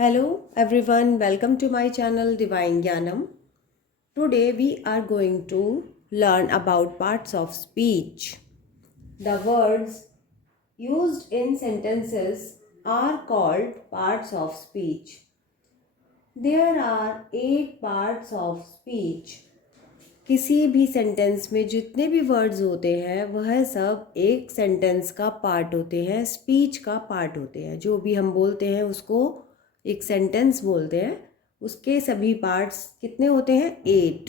Hello everyone, welcome to my channel Divine Gyanam. Today we are going to learn about parts of speech. The words used in sentences are called parts of speech. There are 8 parts of speech. किसी भी sentence में जितने भी words होते हैं वह सब एक सेंटेंस का पार्ट होते हैं, स्पीच का पार्ट होते हैं. जो भी हम बोलते हैं उसको एक सेंटेंस बोलते हैं. उसके सभी पार्ट्स कितने होते हैं? 8.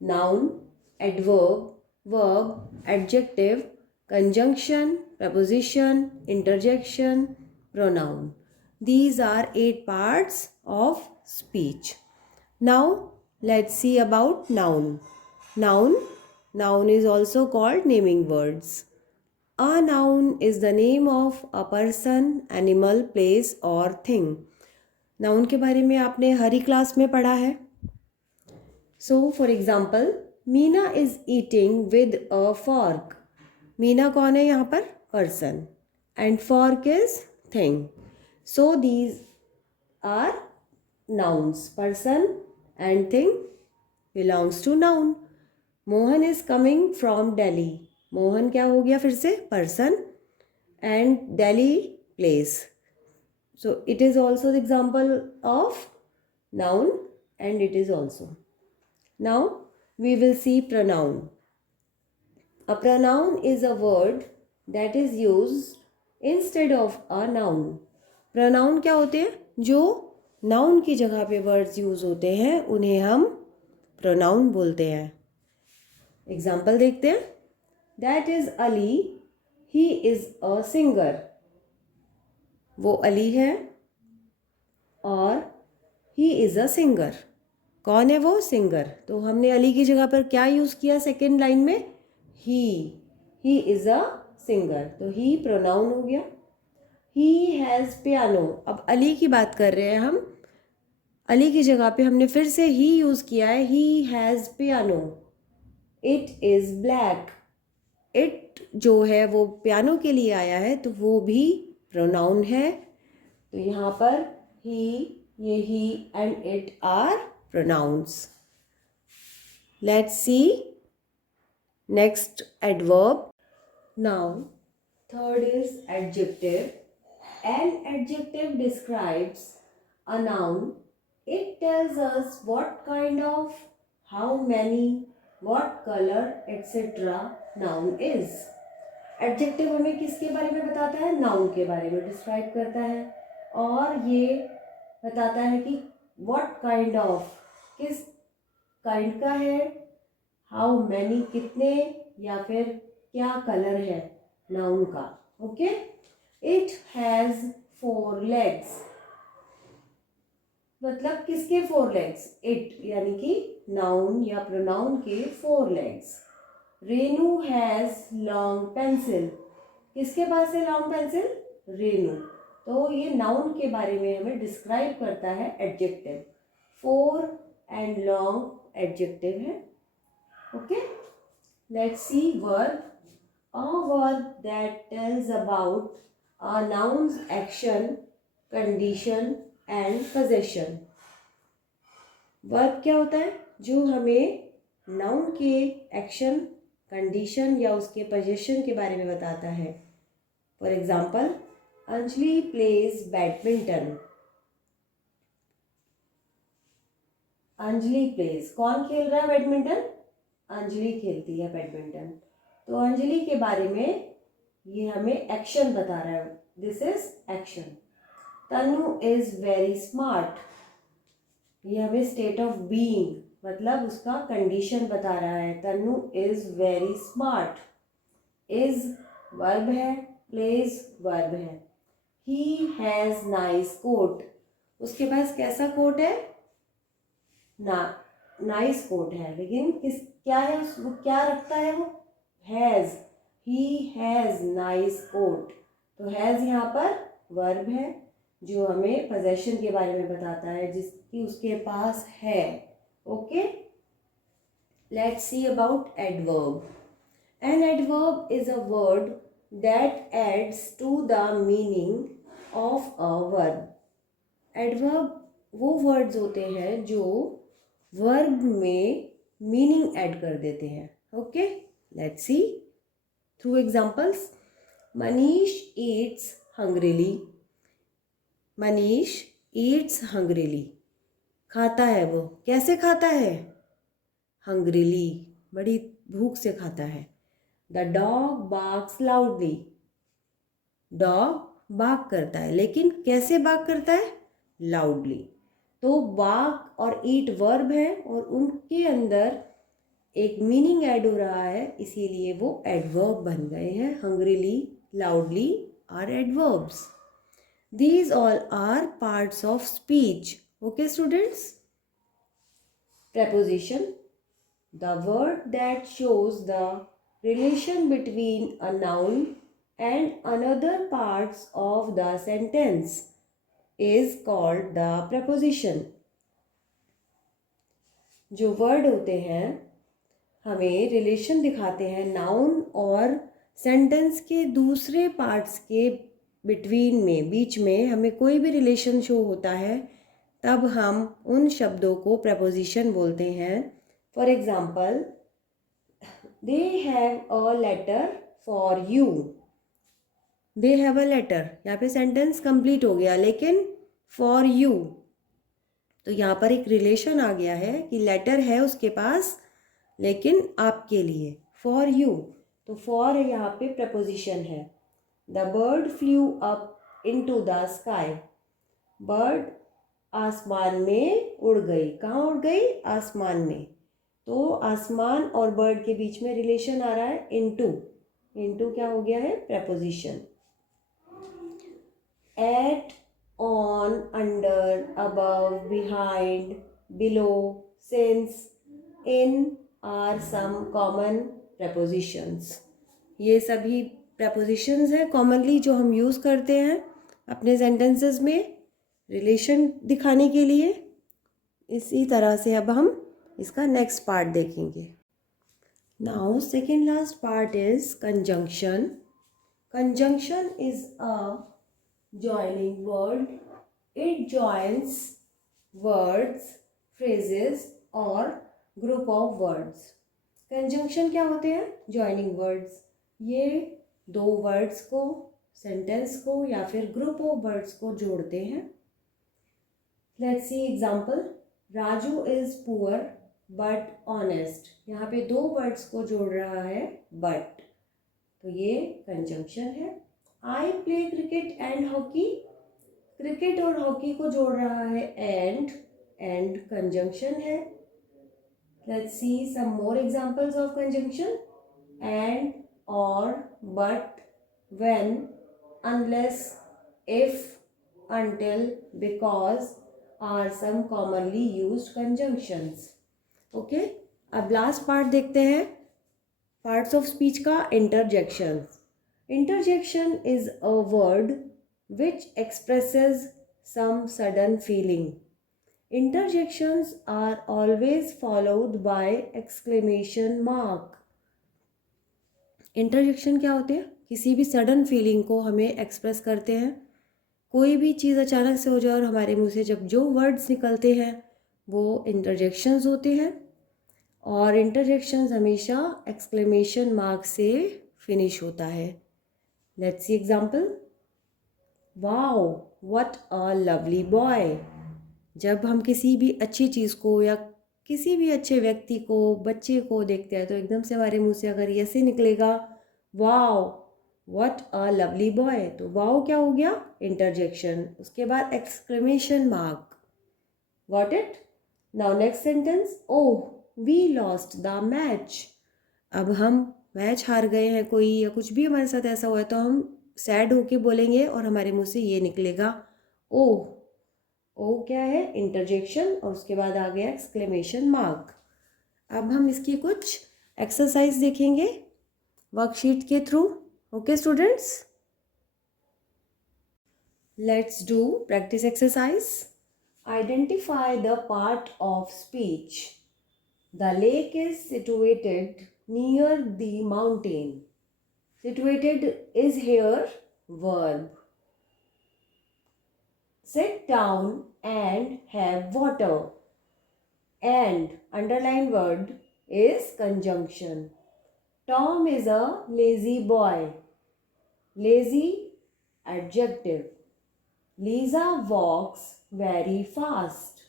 Noun, adverb, verb, adjective, conjunction, preposition, interjection, pronoun. These are 8 parts of speech. Now let's see about noun. Noun is also called naming words. A noun is the name of a person, animal, place or thing. Noun के बारे में आपने हर ही class में पढ़ा है. So for example, Meena is eating with a fork. Meena कौन है यहाँ पर? Person. And fork is thing. So these are nouns. Person and thing belongs to noun. Mohan is coming from Delhi. Mohan क्या हो गया फिर से? Person and Delhi place. So it is also the example of noun and it is also. Now we will see pronoun. A pronoun is a word that is used instead of a noun. Pronoun क्या होते हैं? जो noun की जगह पे words use होते हैं उन्हें हम pronoun बोलते हैं. एग्जाम्पल देखते हैं. That is Ali. He is a singer. वो अली है और he is a singer. कौन है वो? सिंगर. तो हमने अली की जगह पर क्या यूज़ किया सेकेंड लाइन में? he is a singer. तो he प्रोनाउन हो गया. he has piano. अब अली की बात कर रहे हैं हम. अली की जगह पे हमने फिर से he यूज़ किया है. he has piano. it is black. it जो है वो पियानो के लिए आया है तो वो भी प्रोनाउन है. तो यहाँ पर ये he and it are pronouns. Let's see next adverb. Now third is adjective. An adjective describes a noun. It tells us what kind of, how many, what color etc. noun is. Adjective हमें किसके बारे में बताता है? Noun के बारे में describe करता है और ये बताता है कि व्हाट काइंड ऑफ, किस काइंड का है, हाउ मैनी कितने, या फिर क्या कलर है नाउन का. ओके. It has 4 legs. मतलब किसके 4 legs? इट यानी कि नाउन या प्रोनाउन के 4 legs. Renu has long pencil. किसके पास है लॉन्ग पेंसिल? रेनू. तो ये नाउन के बारे में हमें डिस्क्राइब करता है एडजेक्टिव. 4 एंड लॉन्ग एडजेक्टिव है. Okay. Let's C verb. A verb that tells about a nouns action, condition and possession. Verb क्या होता है? जो हमें नाउन के एक्शन, कंडीशन या उसके पोजीशन के बारे में बताता है. For example, Anjali plays badminton. Anjali plays. कौन खेल रहा है बैडमिंटन? अंजलि खेलती है बैडमिंटन. तो अंजलि के बारे में ये हमें एक्शन बता रहा है. This is action. Tanu is very smart. ये हमें स्टेट ऑफ बीइंग मतलब उसका कंडीशन बता रहा है. Tanu is very smart. Is verb है, प्लेज वर्ब है. He has nice coat. उसके पास कैसा कोट है? नाइस कोट है. लेकिन क्या है? वो क्या रखता है? वो has. He has nice coat. तो हैज़ यहाँ पर वर्ब है जो हमें पोजेशन के बारे में बताता है जिसकी उसके पास है. Okay. Let's see about adverb. An adverb is a word that adds to the meaning of a verb. Adverb वो वर्ड्स होते हैं जो वर्ब में मीनिंग ऐड कर देते हैं. Okay, let's see through examples. Manish eats hungrily. Manish eats hungrily. खाता है वो. कैसे खाता है? हंग्रीली, बड़ी भूख से खाता है. The dog barks loudly. Dog bark करता है, लेकिन कैसे बार्क करता है? लाउडली. तो बार्क और ईट वर्ब है और उनके अंदर एक मीनिंग ऐड हो रहा है, इसीलिए वो एडवर्ब बन गए हैं. Hungrily, loudly are adverbs. These all are parts of speech. Okay, students? Preposition. The word that shows the relation between a noun and another parts of the sentence is called the preposition. जो word होते हैं हमें relation दिखाते हैं noun और sentence के दूसरे parts के बिटवीन में, बीच में हमें कोई भी रिलेशन शो होता है, तब हम उन शब्दों को प्रपोजिशन बोलते हैं. For example, they have a letter for you. They have a letter, यहाँ पे सेंटेंस कंप्लीट हो गया, लेकिन फॉर यू, तो यहाँ पर एक रिलेशन आ गया है कि लेटर है उसके पास लेकिन आपके लिए. फॉर यू, तो फॉर यहाँ पे प्रपोजिशन है. The bird flew up into the sky. Bird आसमान में उड़ गई. कहाँ उड़ गई? आसमान में. तो आसमान और बर्ड के बीच में रिलेशन आ रहा है into. into क्या हो गया है? Preposition. At, on, under, above, behind, below, since, in are some common prepositions. ये सभी प्रपोजिशंस हैं कॉमनली जो हम यूज़ करते हैं अपने सेंटेंसेस में रिलेशन दिखाने के लिए. इसी तरह से अब हम इसका नेक्स्ट पार्ट देखेंगे. Now second last part is conjunction. Conjunction is a joining word. It joins words, phrases और ग्रुप ऑफ वर्ड्स. कंजंक्शन क्या होते हैं? Joining words. ये दो वर्ड्स को, सेंटेंस को या फिर ग्रुप ऑफ वर्ड्स को जोड़ते हैं. Let's see example. Raju is poor but honest. यहाँ पे दो वर्ड्स को जोड़ रहा है बट, तो ये कंजंक्शन है. I play cricket and hockey. Cricket और हॉकी को जोड़ रहा है एंड कंजंक्शन है. Let's see some more examples of conjunction. And, or, but, when, unless, if, until, because are some commonly used conjunctions. Okay, अब last part देखते हैं parts of speech का. Interjection. Interjection is a word which expresses some sudden feeling. Interjections are always followed by exclamation mark. Interjection क्या होते हैं? किसी भी sudden feeling को हमें एक्सप्रेस करते हैं. कोई भी चीज़ अचानक से हो जाए और हमारे मुंह से जब जो वर्ड्स निकलते हैं वो इंटरजेक्शंस होते हैं. और इंटरजेक्शंस हमेशा एक्सक्लेमेशन मार्क से फिनिश होता है. Let's C example. Wow what a lovely boy. जब हम किसी भी अच्छी चीज़ को या किसी भी अच्छे व्यक्ति को, बच्चे को देखते हैं तो एकदम से हमारे मुंह से अगर ऐसे निकलेगा wow what a lovely boy, तो वाओ क्या हो गया? इंटरजेक्शन. उसके बाद exclamation mark. Got it? Now next sentence. Oh we lost the match. अब हम मैच हार गए हैं कोई, या कुछ भी हमारे साथ ऐसा हुआ है तो हम सैड होके बोलेंगे और हमारे मुंह से ये निकलेगा ओह. ओ क्या है? इंटरजेक्शन. और उसके बाद आ गया एक्सक्लेमेशन मार्क. अब हम इसकी कुछ एक्सरसाइज देखेंगे वर्कशीट के through. Okay students, let's do practice exercise. Identify the part of speech. The lake is situated near the mountain. Situated is here verb. sit down and have water. And underlined word is conjunction. Tom is a lazy boy. Lazy adjective. Lisa walks very fast.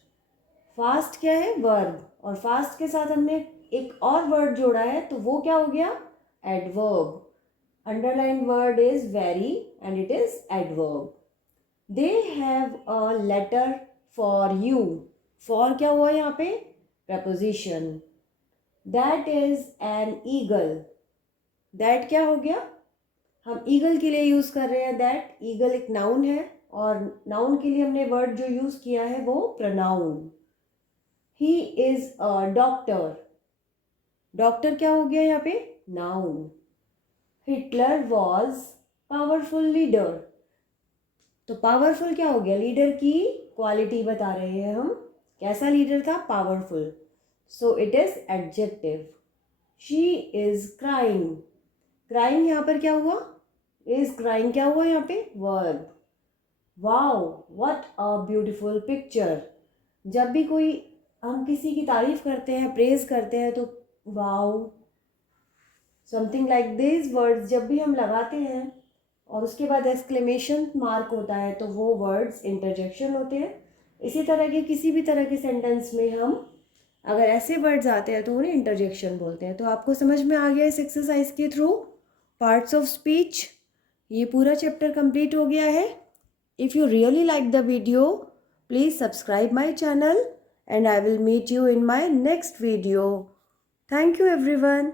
Fast क्या है? verb. और fast के साथ हमने एक और word जोड़ा है तो वो क्या हो गया? adverb. Underlined word is very and it is adverb. They have a letter for you. For क्या हुआ यहाँ पे? preposition. That is an eagle. That क्या हो गया? हम ईगल के लिए यूज़ कर रहे हैं दैट. ईगल एक नाउन है और नाउन के लिए हमने वर्ड जो यूज़ किया है वो pronoun. He is a doctor. Doctor क्या हो गया यहाँ पे? Noun. Hitler was powerful leader. तो पावरफुल क्या हो गया? लीडर की क्वालिटी बता रहे हैं हम. कैसा लीडर था? Powerful. So it is adjective. She is crying. Crying यहाँ पर क्या हुआ? इज क्राइंग क्या हुआ यहाँ पे? Verb. Wow what a beautiful picture. जब भी कोई हम किसी की तारीफ करते हैं, प्रेज करते हैं तो wow something like this words जब भी हम लगाते हैं और उसके बाद एक्सक्लेमेशन मार्क होता है तो वो वर्ड्स इंटरजेक्शन होते हैं. इसी तरह के किसी भी तरह के सेंटेंस में हम अगर ऐसे वर्ड्स आते हैं तो उन्हें इंटरजेक्शन बोलते हैं. तो आपको समझ में आ गया इस एक्सरसाइज के थ्रू पार्ट्स ऑफ स्पीच. ये पूरा चैप्टर कंप्लीट हो गया है. If you really like the video please subscribe my channel and I will meet you in my next video. Thank you everyone.